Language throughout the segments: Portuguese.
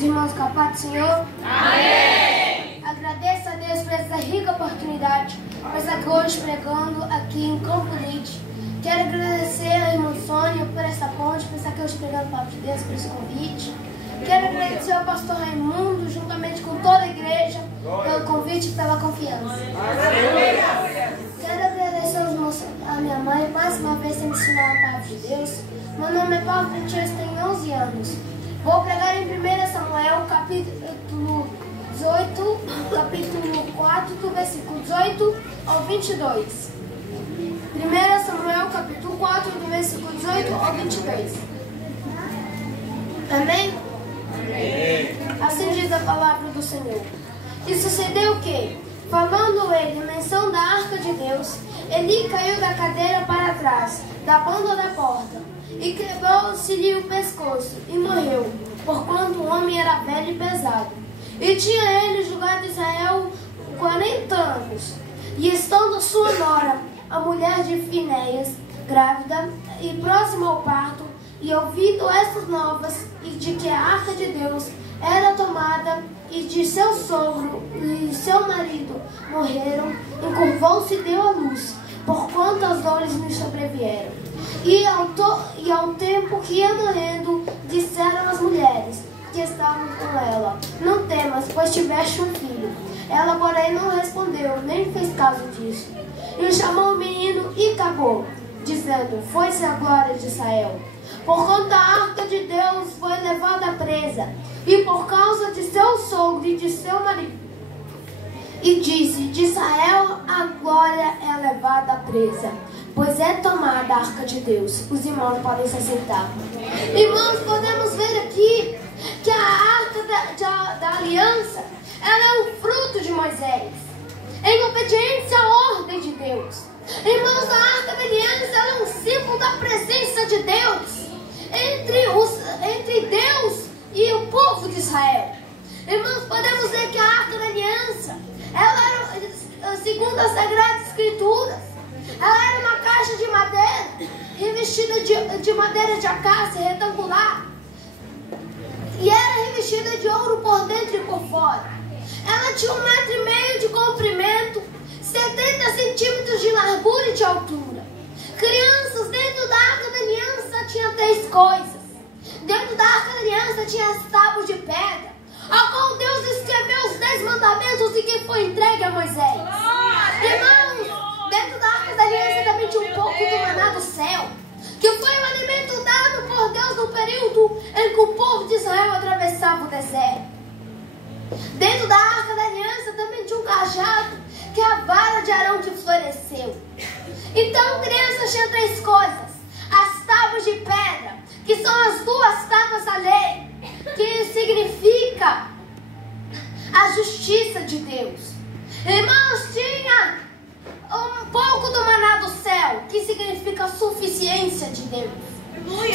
Irmãos, com a paz do Senhor. Amém! Agradeço a Deus por essa rica oportunidade, por estar hoje pregando aqui em Campo Lite. Quero agradecer a irmã Sônia por essa ponte, por estar aqui hoje pregando a palavra de Deus, por esse convite. Quero agradecer ao pastor Raimundo, juntamente com toda a igreja, pelo convite e pela confiança. Quero agradecer aos meus, a minha mãe, mais uma vez, por me ensinar a palavra de Deus. Meu nome é Paulo Pintias, tenho 11 anos. Vou pregar em 1 Samuel, capítulo 18, capítulo 4, do versículo 18 ao 22. 1 Samuel, capítulo 4, do versículo 18 ao 22. Amém? Amém. Assim diz a palavra do Senhor. E sucedeu que, falando ele em menção da arca de Deus, Eli caiu da cadeira para trás, da banda da porta, e quebrou-se-lhe o pescoço, e morreu, porquanto o homem era velho e pesado. E tinha ele julgado Israel 40 anos. E estando sua nora, a mulher de Finéias, grávida e próxima ao parto, e ouvindo estas novas, e de que a arca de Deus era tomada, e de seu sogro e seu marido morreram, encurvou-se e deu à luz, porquanto as dores lhe sobrevieram. E ao tempo que ia morrendo, disseram as mulheres que estavam com ela: não temas, pois tiveste um filho. Ela, porém, não respondeu, nem fez caso disso. E chamou o menino e acabou, dizendo: foi-se a glória de Israel. Porquanto a arca de Deus foi levada presa, e por causa de seu sogro e de seu marido. E disse: de Israel a glória é levada presa, pois é tomada a arca de Deus. Os irmãos podem se sentar. Irmãos, podemos ver aqui que a arca da aliança, ela é o fruto de Moisés, em obediência à ordem de Deus. Irmãos, a arca da aliança, ela é um símbolo da presença de Deus entre Deus e o povo de Israel. Irmãos, podemos ver que a arca da aliança, ela era, segundo as Sagradas Escrituras, ela era uma caixa de madeira, revestida de madeira de acácia retangular, e era revestida de ouro por dentro e por fora. Ela tinha 1,5 metro de comprimento, 70 centímetros de largura e de altura. Crianças, dentro da arca da aliança tinha 3 coisas. Dentro da arca da aliança tinha as tábuas de pedra, a qual Deus escreveu os 10 mandamentos e que foi entregue a Moisés. Irmãos, dentro da arca da aliança também tinha um pouco do maná do céu, que foi o alimento dado por Deus no período em que o povo de Israel atravessava o deserto. Dentro da arca da aliança também tinha um cajado, que é a vara de Arão que floresceu. Então, crianças, tinham 3 coisas: as tábuas de pedra, que são as 2 tábuas da lei, que significa a justiça de Deus. Irmãos, tinha um pouco do maná do céu, que significa a suficiência de Deus.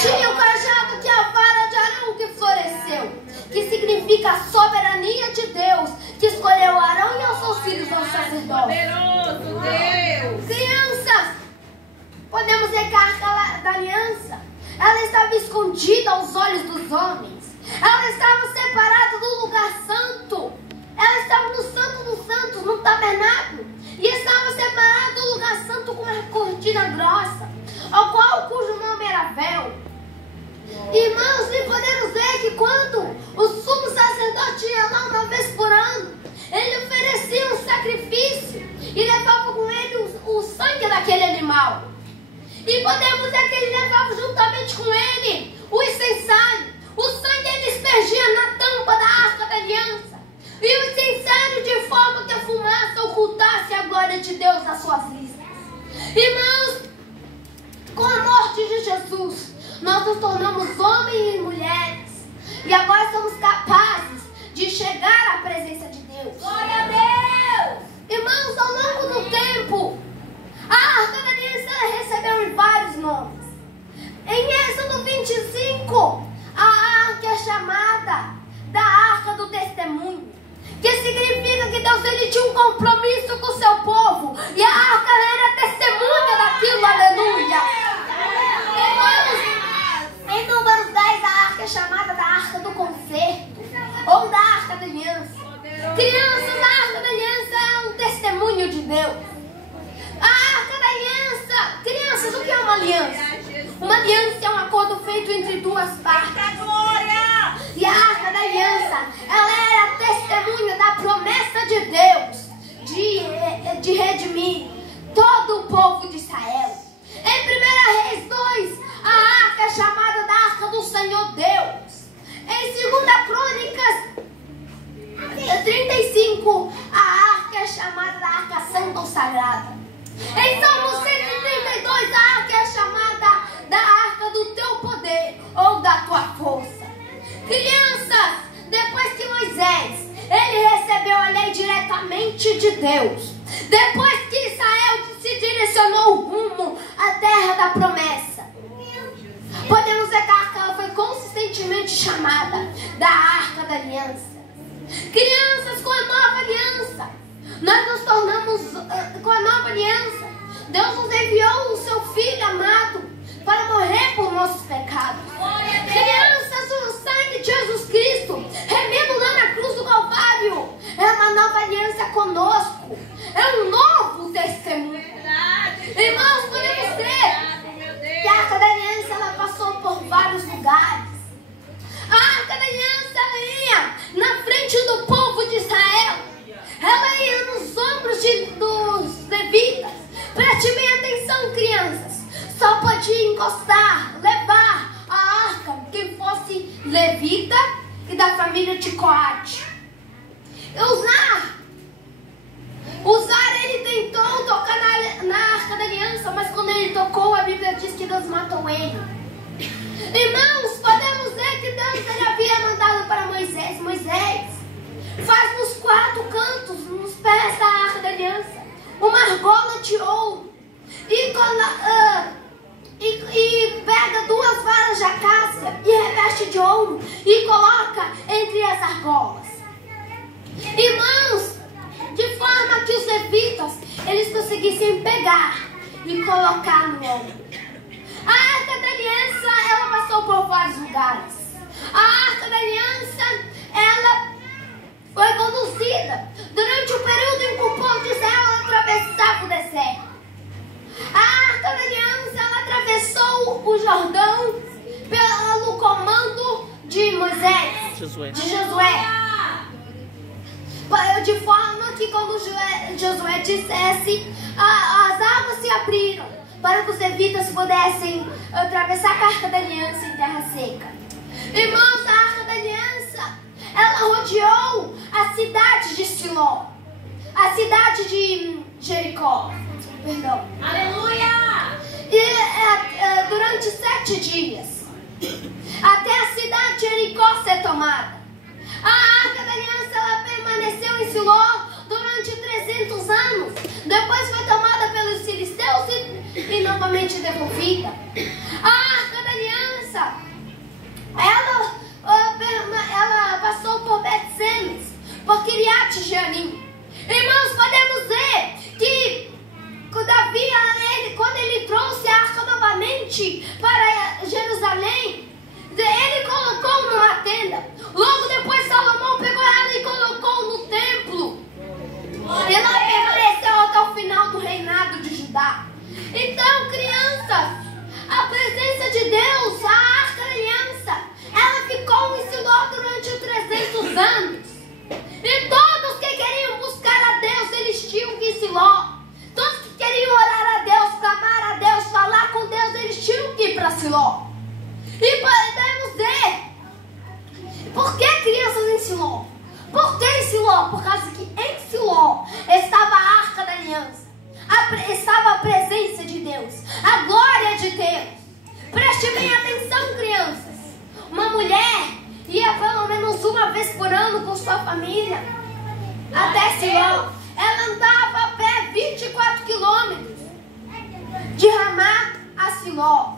Tinha o cajado, que é a vara de Arão que floresceu, que significa a soberania de Deus, que escolheu Arão e aos seus filhos aos sacerdotes. Poderoso Deus! Crianças, podemos ver que a arca da aliança, ela estava escondida aos olhos dos homens. Ela estava separada do lugar santo. Ela estava no Santo dos Santos, no tabernáculo, e estava separada do lugar santo com uma cortina grossa, cujo nome era véu. Irmãos, e podemos ver que quando o sumo sacerdote ia lá uma vez por ano, ele oferecia um sacrifício e levava com ele o sangue daquele animal. E podemos ver que ele levava juntamente com ele o incensário. O sangue ele aspergia na tampa da arca da aliança, e o incensário de forma que a fumaça ocultasse a glória de Deus nas suas vistas. Irmãos, com a morte de Jesus, nós nos tornamos homens e mulheres, e agora somos capazes de chegar à presença de Deus. Glória a Deus! Irmãos, ao longo do tempo, a arca da aliança recebeu vários nomes. Em Êxodo 25, a arca é chamada da Arca do Testemunho, que significa que Deus ele tinha um compromisso com o seu povo, e a arca era testemunha daquilo, aleluia. Irmãos, em Números 10, a arca é chamada da Arca do Concerto, Uma aliança é um acordo feito entre duas partes. E a Arca da Aliança, ela era testemunha da promessa de Deus de redimir todo o povo de Israel. Em 1 Reis 2, a arca é chamada da Arca do Senhor Deus. Em 2 Crônicas 35, a arca é chamada da Arca Santa ou Sagrada. Em Salmo 132, a arca é chamada da Arca do teu poder ou da tua força. Crianças, depois que Moisés, ele recebeu a lei diretamente de Deus, depois que Israel se direcionou rumo à terra da promessa, podemos ver que a arca foi consistentemente chamada da Arca da Aliança. Crianças, com a nova aliança, nós nos tornamos com a nova aliança. Deus nos enviou o seu Filho amado para morrer por nossos pecados. Crianças, o sangue de Jesus Cristo, remido lá na cruz do Calvário, é uma nova aliança conosco. É um novo testemunho. Irmãos, podemos ver que a Arca da Aliança, ela passou por vários lugares. A Arca da Aliança, ela ia na frente do povo de Israel. Ela ia nos ombros dos levitas. Preste bem atenção, crianças. Só podia encostar, levar a arca quem fosse levita e da família de Coate. Usar, ele tentou tocar na Arca da Aliança, mas quando ele tocou, a Bíblia diz que Deus matou ele. Irmãos, podemos ver que Deus, ele havia mandado para Moisés: Moisés, faz nos 4 cantos, nos pés da Arca da Aliança, uma argola de ouro e pega 2 varas de acácia e reveste de ouro e coloca entre as argolas. Irmãos, de forma que os levitas, eles conseguissem pegar e colocar no ombro. A Arca da Aliança, ela passou por vários lugares. A Arca da Aliança, ela foi conduzida durante o período em que o povo de Israel atravessava o deserto. A Arca da Aliança, ela atravessou o Jordão pelo comando de Moisés, de Josué. De forma que quando Josué dissesse, as águas se abriram para que os levitas pudessem atravessar a Arca da Aliança em terra seca. Irmãos, a Arca da Aliança, ela rodeou a cidade de Siló, a cidade de Jericó. Perdão. Aleluia! E durante 7 dias, até a cidade de Jericó ser tomada. A Arca da Aliança, ela permaneceu em Siló durante 300 anos. Depois foi tomada pelos filisteus e novamente devolvida. A Arca da Aliança, ela passou por Bet-Semes, por Kiriat Jearim. Irmãos, podemos ver que Davi, quando ele trouxe a arca novamente para Jerusalém, ele colocou numa tenda. Logo depois Salomão pegou ela e colocou no templo. Ela permaneceu até o final do reinado de Judá. Então, crianças, a presença de Deus, a Arca da Aliança, ela ficou em Siló durante 300 anos. E todos que queriam buscar a Deus, eles tinham que ir em Siló. Todos que queriam orar a Deus, clamar a Deus, falar com Deus, eles tinham que ir para Siló. E podemos ver, por que crianças em Siló? Por que em Siló? Por causa que em Siló estava a Arca da Aliança, estava a presença de Deus, a glória de Deus. Preste bem atenção, crianças. Uma mulher ia pelo menos uma vez por ano com sua família até Siló. Ela andava a pé 24 quilômetros de Ramá a Siló.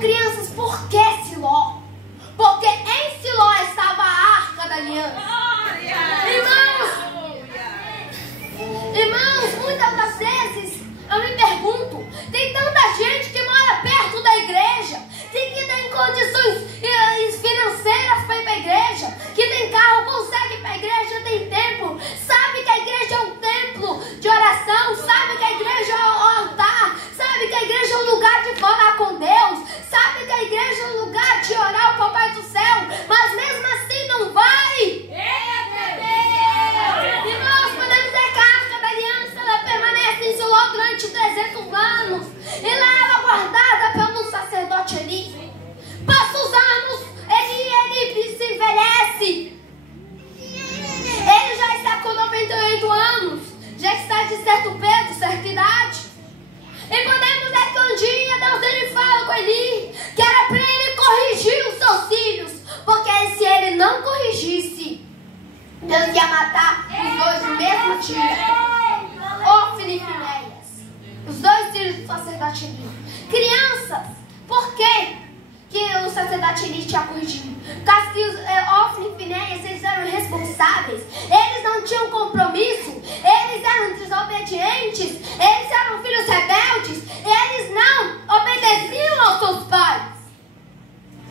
Crianças, por que Siló? Porque em Siló estava a Arca da Aliança. Irmãos, muitas das vezes eu me pergunto, tem tanta gente que mora perto da igreja, que tem condições financeiras para ir para a igreja, que tem carro, consegue ir para a igreja, tem tempo, sabe que a igreja é um templo de oração, sabe que a igreja é um altar, sabe que a igreja é um lugar de falar com não corrigisse, Deus ia matar os dois no mesmo dia. Ofni e Finéias, os dois filhos do sacerdote Eli. Crianças, por quê que o sacerdote Eli tinha corrigido? Porque que Ofni e Finéias, eles eram responsáveis, eles não tinham compromisso, eles eram desobedientes, eles eram filhos rebeldes, eles não obedeciam aos seus pais.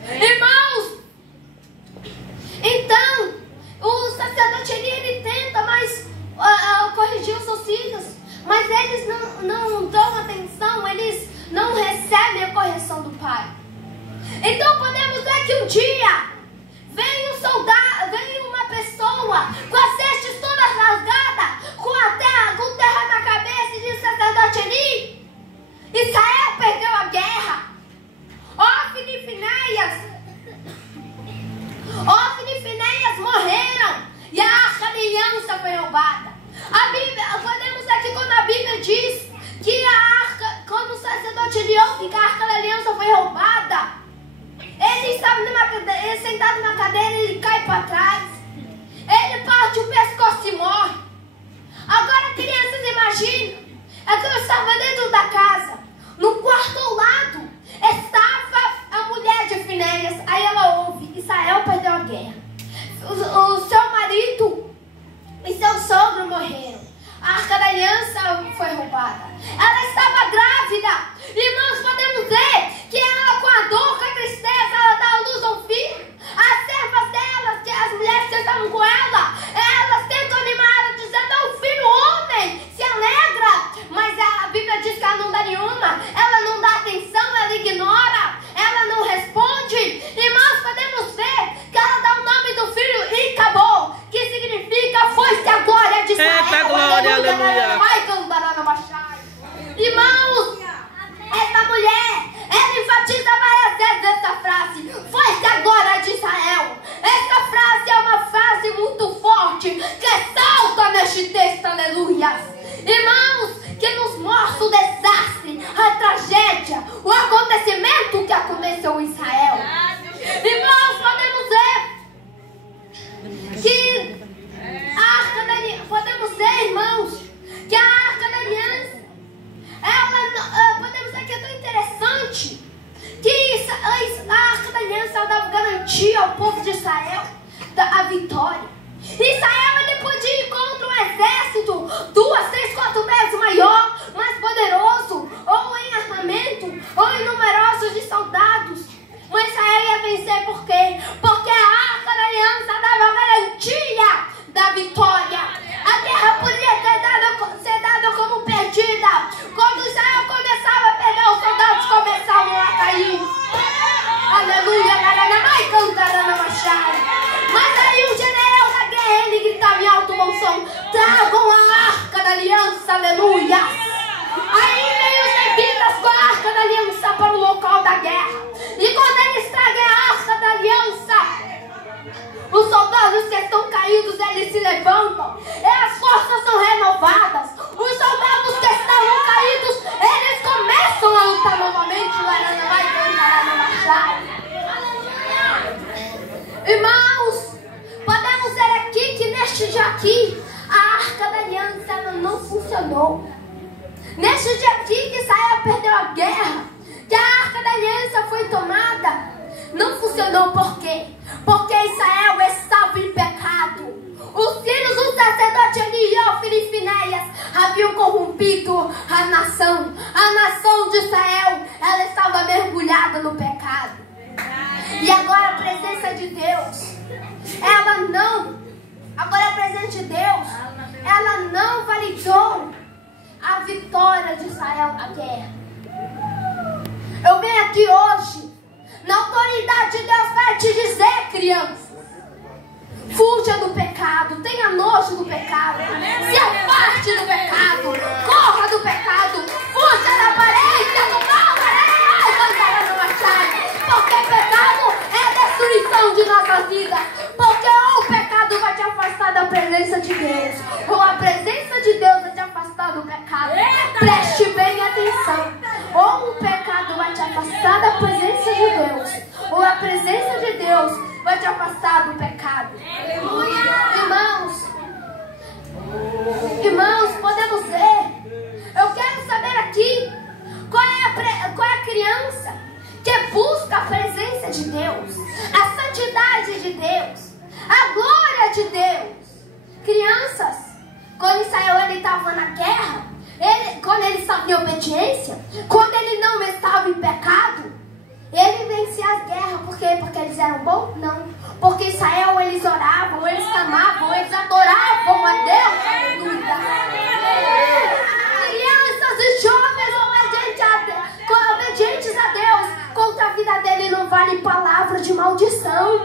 Irmãos, então o sacerdote Eli, ele tenta corrigir os seus filhos, mas eles não dão atenção, eles não recebem a correção do pai. Então podemos ver que um dia vem um soldado, vem uma pessoa com as vestes todas rasgadas, com terra na cabeça, e diz: sacerdote Eli, Israel perdeu a guerra. Ofni e Finéias morreram e a arca da aliança foi roubada. A Bíblia, podemos ver que quando a Bíblia diz que a arca, quando o sacerdote Eli ouve que a arca da aliança foi roubada, ele estava sentado na cadeira, ele cai para trás, ele parte o pescoço e morre. Agora, crianças, imaginem, é que eu estava dentro da casa, no quarto ao lado estava a mulher de Finéias. Aí ela ouve: Israel perdeu a guerra, o seu marido e seu sogro morreram, a arca da aliança foi roubada. Ela estava grávida. Irmãos, podemos ver que ela, com a dor, com a tristeza, ela dá à luz a um filho. As servas delas, que as mulheres que estavam com ela, elas tentam animar ela, dizendo: é um filho homem, se alegra. Mas a Bíblia diz que ela não dá nenhuma, ela não dá atenção, ela ignora, ela não responde. Irmãos, podemos ver que ela dá o nome do filho Icabod, que significa foi-se a glória de Israel. Eita glória, aleluia. Irmãos, essa mulher, ela enfatiza várias vezes essa frase: foi-se a glória de Israel. Essa frase é uma frase muito forte, que salta neste texto, aleluia. Irmãos, que nos mostra o desastre, a tragédia, o acontecimento que aconteceu em Israel. Irmãos, podemos ver que a arca da aliança, podemos ver, irmãos, que a arca da aliança, podemos ver que é tão interessante que a arca da aliança dava garantia ao povo de Israel a vitória. Israel, ele podia ir contra um exército 2, 3, 4 vezes maior, mais poderoso, ou em armamento, ou em numerosos de soldados, mas Israel ia vencer. Por quê? Porque a arca da aliança dava garantia da vitória. A guerra podia ser dada como perdida. Quando Israel começava a perder, os soldados começavam a cair. Aleluia, mas aí o general da guerra, ele gritava em alto bom som: tragam a arca da aliança, aleluia. Aí veio os levitas com a arca da aliança para o local da guerra. E quando eles trazem a arca da aliança, os soldados que estão caídos, eles se levantam, e as forças são renovadas. Os soldados que estavam caídos, eles começam a lutar novamente. Irmãos, podemos ver aqui que neste dia aqui, a arca da aliança, ela não funcionou. Neste dia aqui que Israel perdeu a guerra, que a arca da aliança foi tomada, não funcionou. Por quê? Porque Israel estava em pecado. Os filhos do sacerdote Eli, Ofni e Finéias haviam corrompido a nação. A nação de Israel, ela estava mergulhada no pecado. E agora a presença de Deus, agora a presença de Deus, ela não validou a vitória de Israel na guerra. Eu venho aqui hoje, na autoridade de Deus, para te dizer, criança: fuja do pecado, tenha nojo do pecado, se afaste do pecado, corra do pecado, fuja da aparência do mal, porque pecado é destruição de nossas vidas. Porque ou o pecado vai te afastar da presença de Deus, ou a presença de Deus vai te afastar do pecado. Preste bem atenção: ou o pecado vai te afastar da presença de Deus, ou a presença de Deus vai te afastar do pecado. Irmãos, podemos ver. Eu quero saber aqui qual é a criança que busca a presença de Deus, a santidade de Deus, a glória de Deus. Crianças, quando Israel estava na guerra, quando ele estava em obediência, quando ele não estava em pecado, ele vencia as guerras. Por quê? Porque eles eram bons? Não. Porque Israel, eles oravam, eles clamavam, eles adoravam a Deus. Aleluia. Crianças e jovens obedientes a Deus, contra a vida dele não vale palavra de maldição.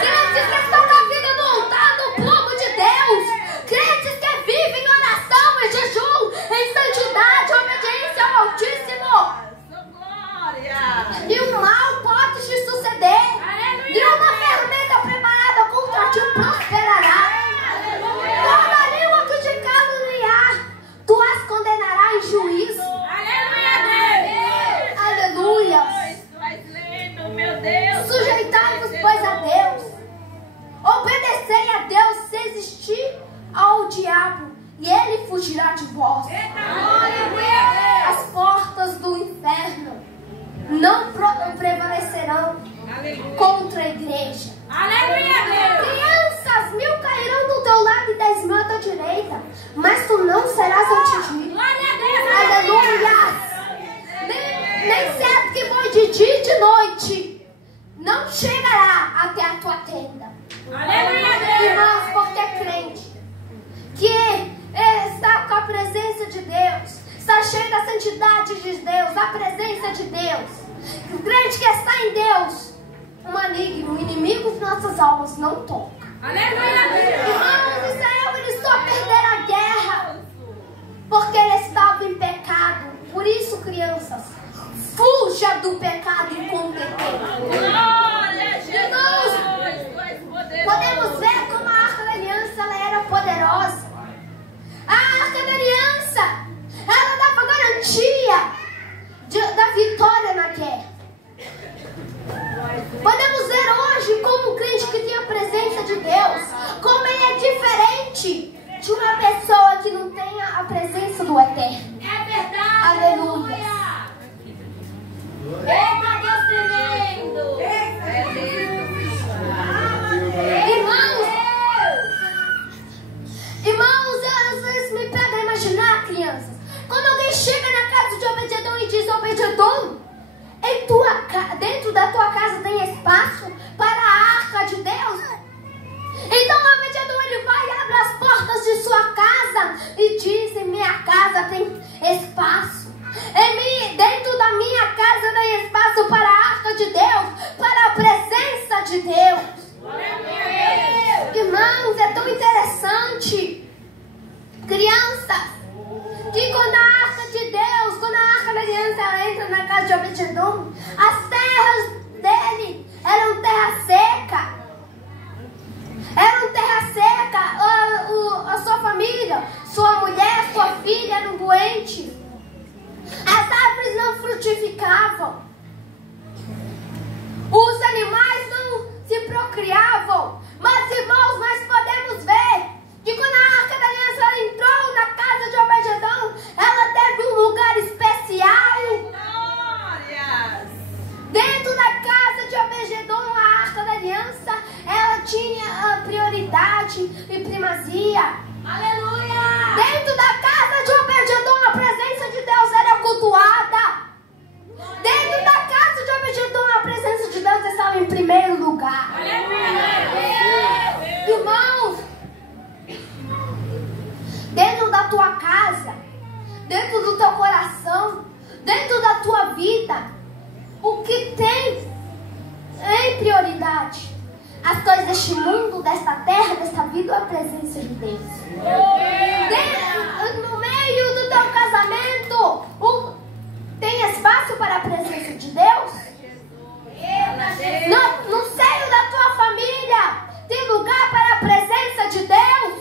Crentes que estão na vida do altar, no plano de Deus. Crentes que vivem em oração, em jejum, em santidade, obediência ao Altíssimo. E o mal pode te suceder. E uma ferramenta preparada contra ti prosperará. Toda língua que te caluniar, tu as condenarás em juízo. Aleluia. Sujeitai-vos, pois, a Deus. Obedecei a Deus, resistir ao diabo, e ele fugirá de vós. As portas do inferno não prevalecerão contra a igreja. Crianças, 1000 cairão do teu lado e 10.000 à tua direita, mas tu não serás atingido. Aleluia. Nem certo que foi de dia e de noite, não chegará até a tua tenda. Irmãos, porque é crente que está com a presença de Deus, está cheio da santidade de Deus, da presença de Deus. O crente que está em Deus, o maligno, o inimigo de nossas almas não toca. Irmãos, Israel, ele só perderá a guerra porque ele estava em pecado. Por isso, crianças, fuja do pecado incompetente. Irmãos, podemos ver como a Arca da Aliança ela era poderosa. A Arca da Aliança, ela dava garantia da vitória na guerra. Podemos ver hoje como o crente que tem a presença de Deus, como ele é diferente de uma pessoa que não tem a presença do Eterno. É verdade. Aleluia. Eita, Deus tremendo. Irmãos, às vezes me pega a imaginar, crianças, quando alguém chega na casa de Obed-edom e diz: Obed-edom, dentro da tua casa tem espaço para a arca de Deus? Então Obed-edom ele vai e abre as portas de sua casa e diz: em minha casa tem espaço. Dentro da minha casa tem espaço para a arca de Deus, para a presença de Deus. Irmãos, é tão interessante, crianças, que quando a arca de Deus, quando a arca da aliança ela entra na casa de Obed-edom, as terras dele eram terra seca. A sua família, sua mulher, sua filha eram doentes. As árvores não frutificavam. Os animais não se procriavam. Mas, irmãos, nós podemos ver que quando a Arca da Aliança ela entrou na casa de Obed-edom, ela teve um lugar especial. Glórias. Dentro da casa de Obed-edom, a Arca da Aliança, ela tinha a prioridade e primazia. Aleluia. Dentro da casa de Obed-edom, a presença de Deus era cultuada. Dentro da casa de Obed-edom, a presença de Deus estava em primeiro lugar. Irmãos, dentro da tua casa, dentro do teu coração, dentro da tua vida, o que tem em prioridade? As coisas deste mundo, desta terra, desta vida, ou a presença de Deus? No meio do teu casamento, tem espaço para a presença de Deus? No seio da tua família, tem lugar para a presença de Deus?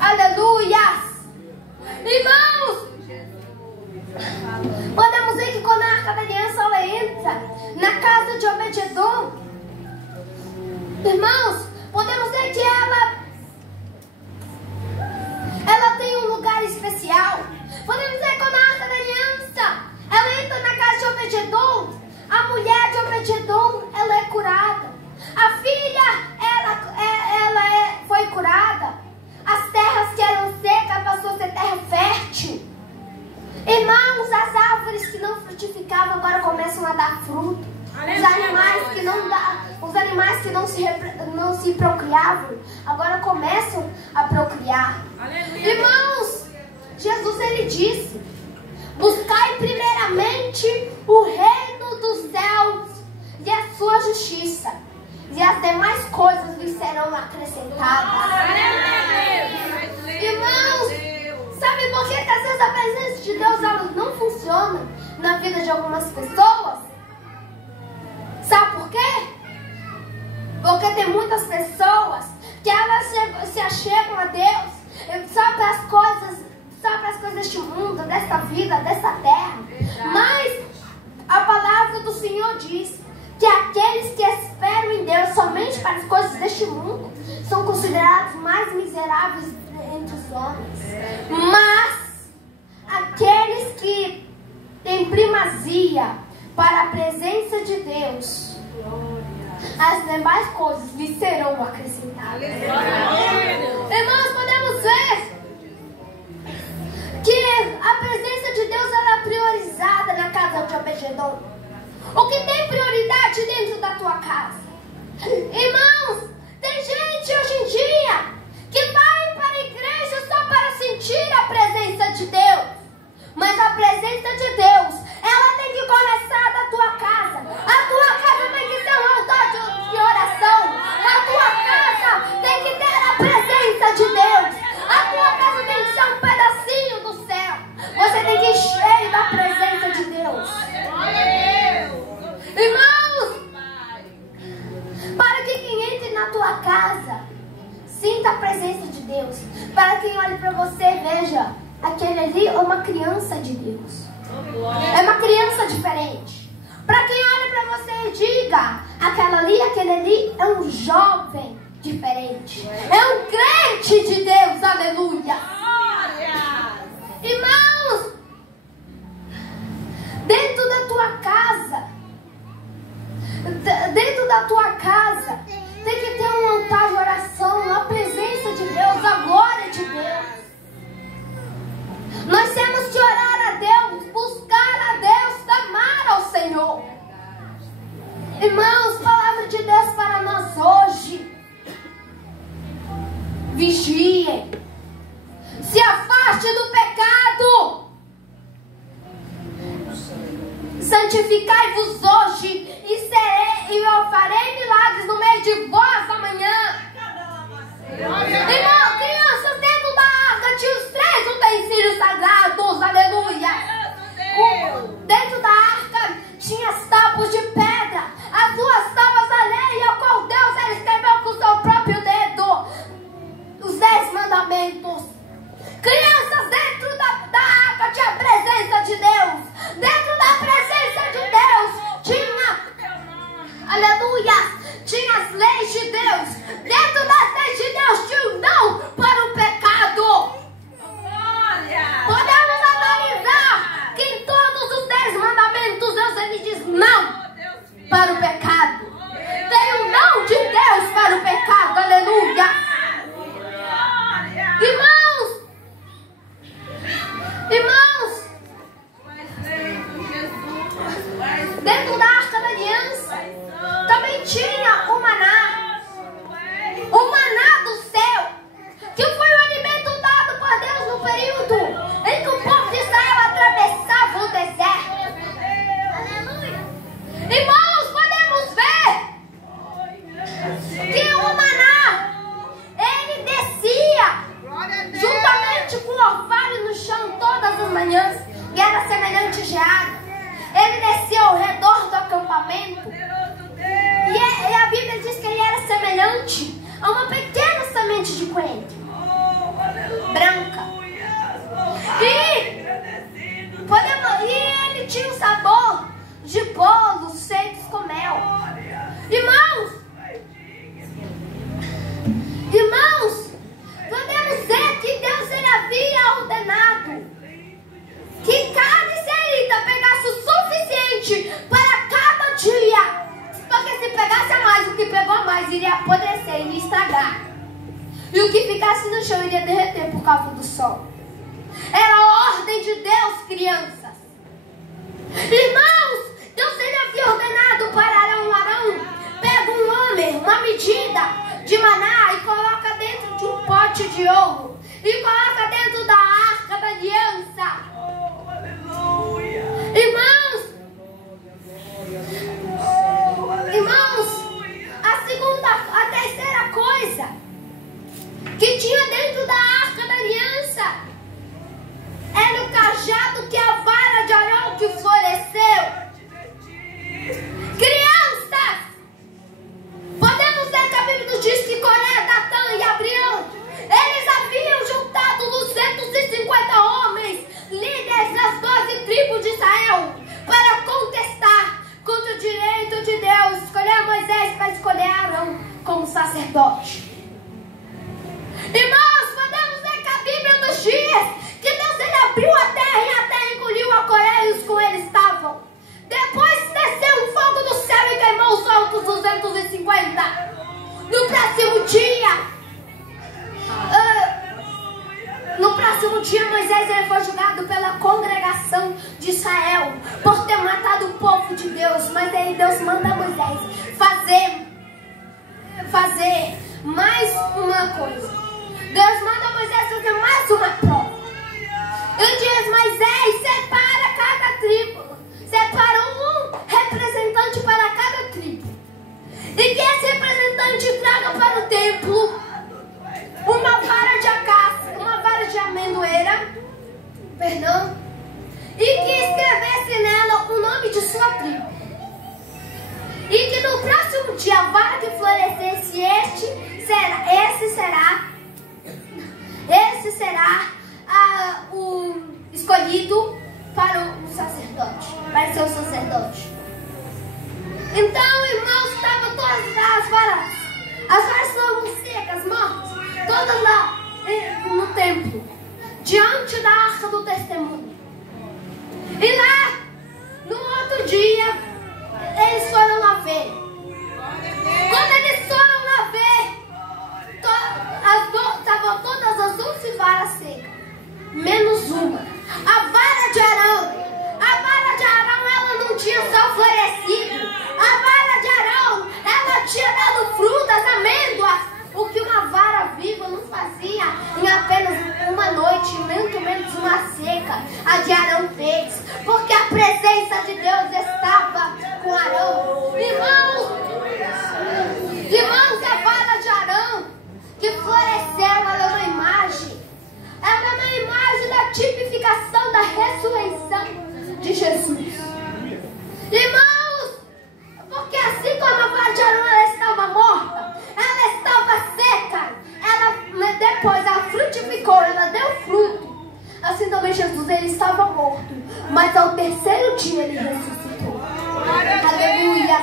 Aleluias! Irmãos, podemos ver que quando a Arca da Aliança ela entra na casa de Obed-edom, Irmãos, podemos ver que ela tem um lugar especial. Podemos ver quando a Arca da Aliança, ela entra na casa de Obed-edom, a mulher de Obed-edom, ela é curada. A filha, foi curada. As terras que eram secas passou a ser terra fértil. Irmãos, as árvores que não frutificavam agora começam a dar fruto. Os animais que não se procriavam agora começam a procriar. Aleluia. Irmãos, Jesus ele disse: buscai primeiramente o reino dos céus e a sua justiça, e as demais coisas lhe serão acrescentadas. Irmãos, sabe por que às vezes a presença de Deus ela não funciona na vida de algumas pessoas? Sabe por quê? Porque tem muitas pessoas que elas se achegam a Deus só para as coisas deste mundo, desta vida, desta terra. Mas a palavra do Senhor diz que aqueles que esperam em Deus somente para as coisas deste mundo são considerados mais miseráveis entre os homens. Mas aqueles que têm primazia para a presença de Deus, as demais coisas lhe serão acrescentadas. Irmãos, podemos ver que a presença de Deus ela é priorizada na casa de Obed-edom. O que tem prioridade dentro da tua casa? Irmãos, tem gente hoje em dia que vai para a igreja só para sentir a presença de Deus. Mas a presença de Deus, ela tem que começar da tua casa. A tua casa tem que ser um altar de oração. A tua casa tem que ter a presença de Deus. A tua casa tem que ser um pedacinho do céu. Você tem que ir cheio da presença de Deus. Irmãos, para que quem entre na tua casa sinta a presença de Deus. Para quem olhe para você, veja, aquele ali é uma criança de Deus. É uma criança diferente. Para quem olha para você e diga, aquele ali é um jovem diferente. É um crente de Deus, aleluia. Irmãos, dentro da tua casa, tem que ter um altar de oração, a presença de Deus, a glória de Deus. Nós temos que orar a Deus, buscar a Deus, clamar ao Senhor. Irmãos, palavra de Deus para nós hoje. Vigiem. Se afaste do pecado. Santificai-vos hoje e eu farei milagres no meio de vós amanhã. Irmão, crianças, dentro da arca tinha os 3 utensílios sagrados, aleluia. Dentro da arca tinha as tábuas de pedra, as 2 tábuas da lei, a qual Deus ele escreveu com o seu próprio dedo os 10 mas iria apodrecer, iria estragar. E o que ficasse no chão iria derreter por causa do sol. Era a ordem de Deus, crianças. Irmãos, Deus ele havia ordenado para Arão, pega um homem, uma medida de maná e coloca dentro de um pote de ouro. E coloca dentro da arca da aliança. Oh, aleluia. Irmãos, a terceira coisa que tinha dentro da arca da aliança era o cajado, que é a vara de Arão que floresceu. Crianças, podemos ver que a Bíblia nos diz que Coré, Datã e Abiram, eles haviam juntado 250 homens, líderes das 12 tribos de Israel, para contestar contra o direito de Deus, escolher Moisés para escolher Arão como sacerdote. Irmãos, podemos ver que a Bíblia nos diz que Deus ele abriu a terra e a terra engoliu a Coré e os com ele estavam. Depois desceu um fogo do céu e queimou os outros 250. No próximo dia, Moisés ele foi julgado pela congregação de Israel por ter matado o povo de Deus. Mas aí Deus manda Moisés fazer mais uma coisa. Deus manda Moisés fazer mais uma prova. Ele diz: Moisés, separa cada tribo, separa um representante para cada tribo, e que esse representante traga para o templo uma vara de acácia, uma vara de amendoeira, e que escrevesse nela o nome de sua tribo, e que no próximo dia a vara que florescesse, esse será o escolhido para o sacerdote, para ser o sacerdote. Então, irmãos, estavam todas as varas estavam secas, mortas, todas lá no templo, diante da arca do testemunho. E lá, no outro dia, eles foram lá ver. Quando eles foram lá ver, estavam todas as 11 varas secas, menos uma. A vara de Arão, ela não tinha só florescido. A vara de Arão, ela tinha dado frutas, amêndoas, o que uma vara viva não fazia em apenas uma noite, muito menos uma seca. A de Arão fez, porque a presença de Deus estava com Arão. Irmãos, a vara de Arão que floresceu, ela é uma imagem. Ela é uma imagem da tipificação da ressurreição de Jesus. Irmãos, porque assim como a vara de Arão ela estava morta, ela estava seca, depois ela frutificou, ela deu fruto. Assim também Jesus, ele estava morto, mas ao terceiro dia ele ressuscitou. Aleluia.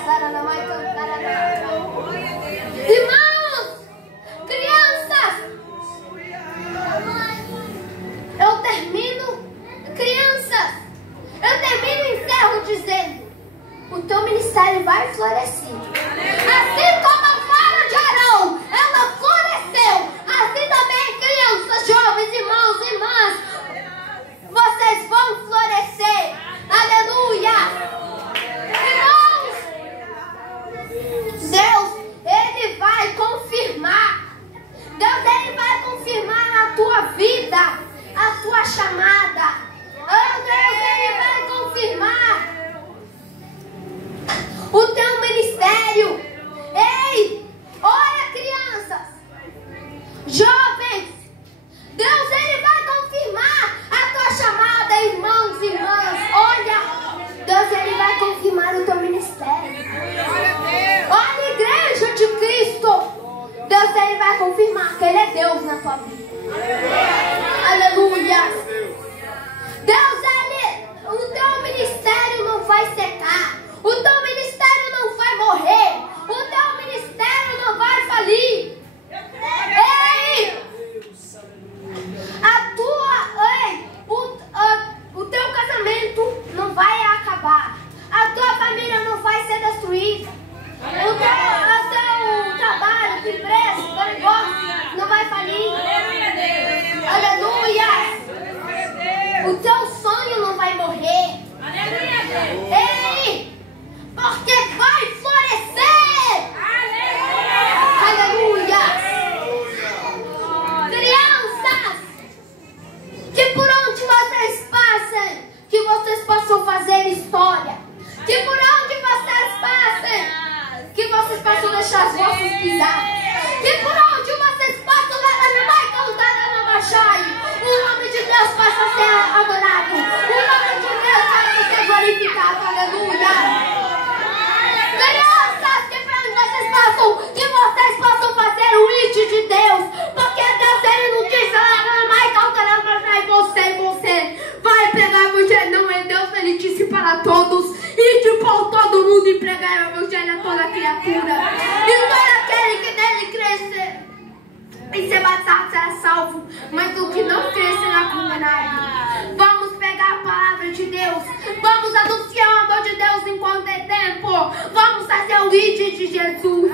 Irmãos, crianças, eu termino e encerro dizendo: o teu ministério vai florescer. Assim como a vara de Arão, ela floresceu, assim também, crianças, jovens, irmãos e irmãs, vocês vão florescer. Aleluia. Irmãos, Deus, ele vai confirmar. Deus, ele vai confirmar na tua vida a tua chamada. Deus, ele vai confirmar o teu ministério. Ei, olha, crianças, jovens, Deus, ele vai confirmar a tua chamada, irmãos e irmãs. Olha, Deus, ele vai confirmar o teu ministério. Olha, igreja de Cristo, Deus, ele vai confirmar que ele é Deus na tua vida. Aleluia. Deus, o teu ministério não vai secar. O teu ministério não vai morrer. O teu ministério não vai falir. Ei! O teu casamento não vai acabar. A tua família não vai ser destruída. O teu trabalho pisar. Que por onde vocês passam, o nome de Deus passa a ser adorado. O nome de Deus passa a ser glorificado. Aleluia. Crianças, que por onde vocês passam, que vocês possam fazer o hit de Deus. Porque Deus, Ele não quis falar mais calculando para você vai pregar o evangelho. Não é Deus, Ele disse para todos. E de por todo mundo e pregar o evangelho a toda criatura. E todo aquele que nele crescer e ser batizado será salvo, mas o que não crer será condenado. Vamos pegar a palavra de Deus, vamos anunciar o amor de Deus enquanto é tempo. Vamos fazer o hit de Jesus.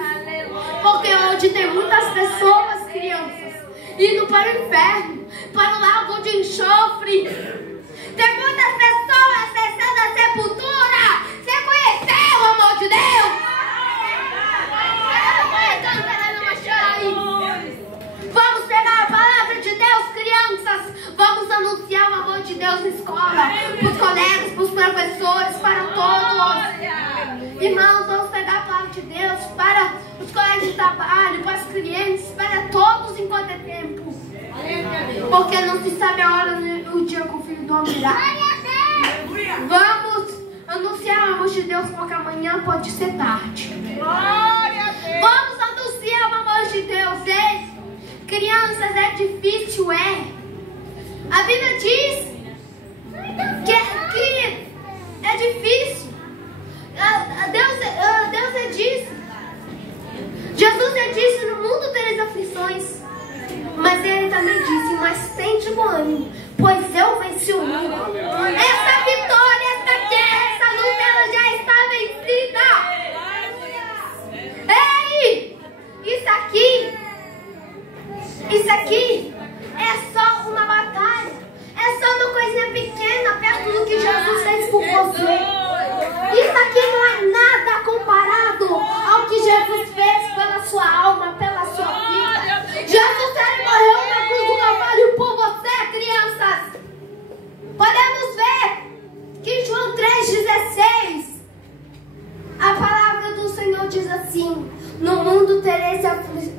Porque hoje tem muitas pessoas, crianças, indo para o inferno, para o lago de enxofre. Tem muitas pessoas descendo a sepultura. Você conheceu o amor de Deus? Vamos pegar a palavra de Deus, crianças. Vamos anunciar o amor de Deus na escola, para os colegas, para os professores, para todos. Irmãos, vamos pegar a palavra de Deus para os colegas de trabalho, para as crianças, para todos enquanto é tempo. Porque não se sabe a hora no dia que o Filho do Homem virá. Vamos anunciar o amor de Deus, porque amanhã pode ser tarde. Vamos anunciar o amor de Deus. Crianças, é difícil, é. A Bíblia diz que é difícil. Deus disse. Jesus disse: no mundo tereis aflições. Mas Ele também disse: mas tende bom ânimo, pois eu venci o mundo. Essa vitória, essa guerra, essa luta, ela já está vencida. Ei, isso aqui é só uma batalha. É só uma coisinha pequena perto do que Jesus fez por você. Isso aqui não é nada comparado ao que Jesus fez pela sua alma, pela sua vida. Jesus, Ele morreu na cruz do Calvário por você, crianças. Podemos ver que em João 3,16 a palavra do Senhor diz assim: no mundo tereis aflição.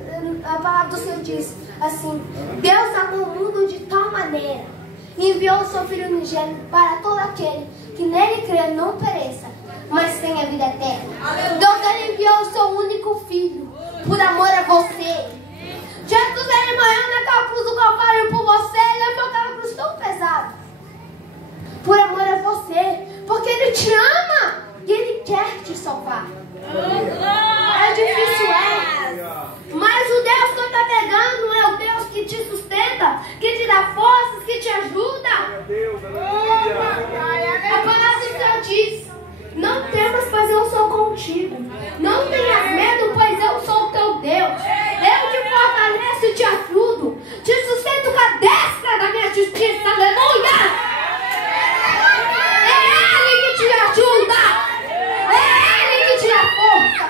A palavra do Senhor diz assim: Deus amou o mundo de tal maneira e enviou o seu Filho unigênito para todo aquele que nele crê não pereça, mas tenha vida eterna. Deus, Ele enviou o seu único Filho por amor a você. Jesus, Ele morreu naquela cruz do Calvário por você. Ele levou aquela cruz tão pesada por amor a você, porque Ele te ama e Ele quer te salvar. É difícil, mas o Deus que eu estou pegando é o Deus que te sustenta, que te dá forças, que te ajuda. A palavra do Senhor diz: não temas, pois eu sou contigo. Não tenhas medo, pois eu sou o teu Deus. Eu te fortaleço e te ajudo. Te sustento com a destra da minha justiça. Aleluia! É Ele que te ajuda. É Ele que te dá força.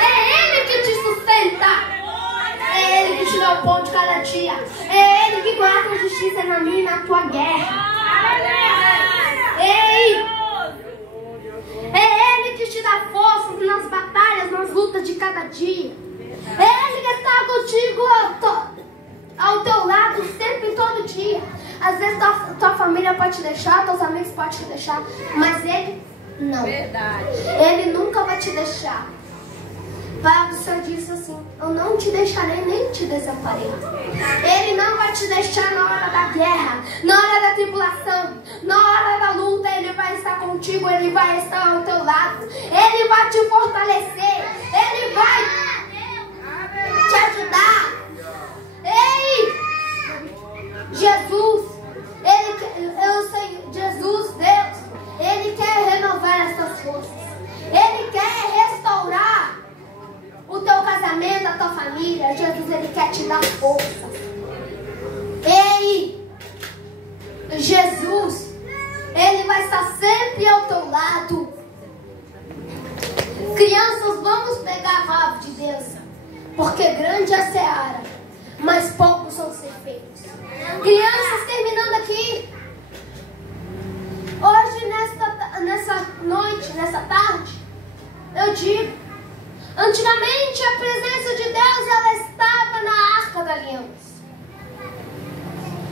É Ele que te sustenta. É Ele que te dá o pão de cada dia. É Ele que guarda a justiça na minha e na tua guerra. Ei! É Ele que te dá forças nas batalhas, nas lutas de cada dia. É Ele que está contigo ao teu lado sempre, todo dia. Às vezes tua família pode te deixar, teus amigos podem te deixar, mas Ele não. Verdade. Ele nunca vai te deixar. A palavra do Senhor diz assim: eu não te deixarei nem te desamparei. Ele não vai te deixar na hora da guerra, na hora da tribulação, na hora da luta. Ele vai estar contigo, Ele vai estar ao teu lado. Ele vai te fortalecer. Ele vai te ajudar. Ei! Jesus, Jesus, Deus, Ele quer renovar essas forças. Ele quer restaurar o teu casamento, a tua família. Jesus, Ele quer te dar força. Ei! Jesus, Ele vai estar sempre ao teu lado. Crianças, vamos pegar a palavra de Deus, porque grande é a seara, mas poucos são os ceifeiros. Crianças, terminando aqui, hoje nessa noite, nessa tarde, eu digo: Antigamente, a presença de Deus, ela estava na Arca da Aliança.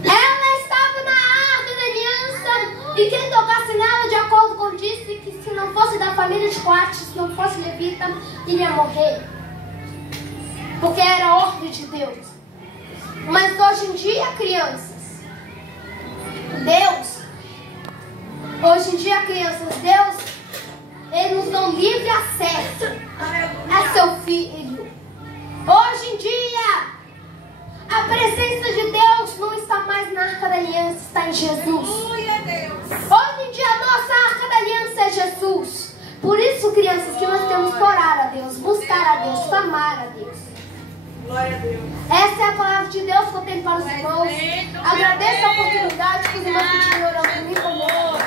Ela estava na Arca da Aliança, e quem tocasse nela, de acordo com disse, que se não fosse da família de Coate, se não fosse levita, iria morrer. Porque era a ordem de Deus. Mas hoje em dia, crianças, Deus, Ele nos dá um livre acesso a seu Filho. Hoje em dia, a presença de Deus não está mais na Arca da Aliança, está em Jesus. Hoje em dia, a nossa Arca da Aliança é Jesus. Por isso, crianças, que nós temos que orar a Deus, buscar a Deus, clamar a Deus. Glória a Deus. Essa é a palavra de Deus que eu tenho para os irmãos. Agradeço a oportunidade que os irmãos continuam orando comigo.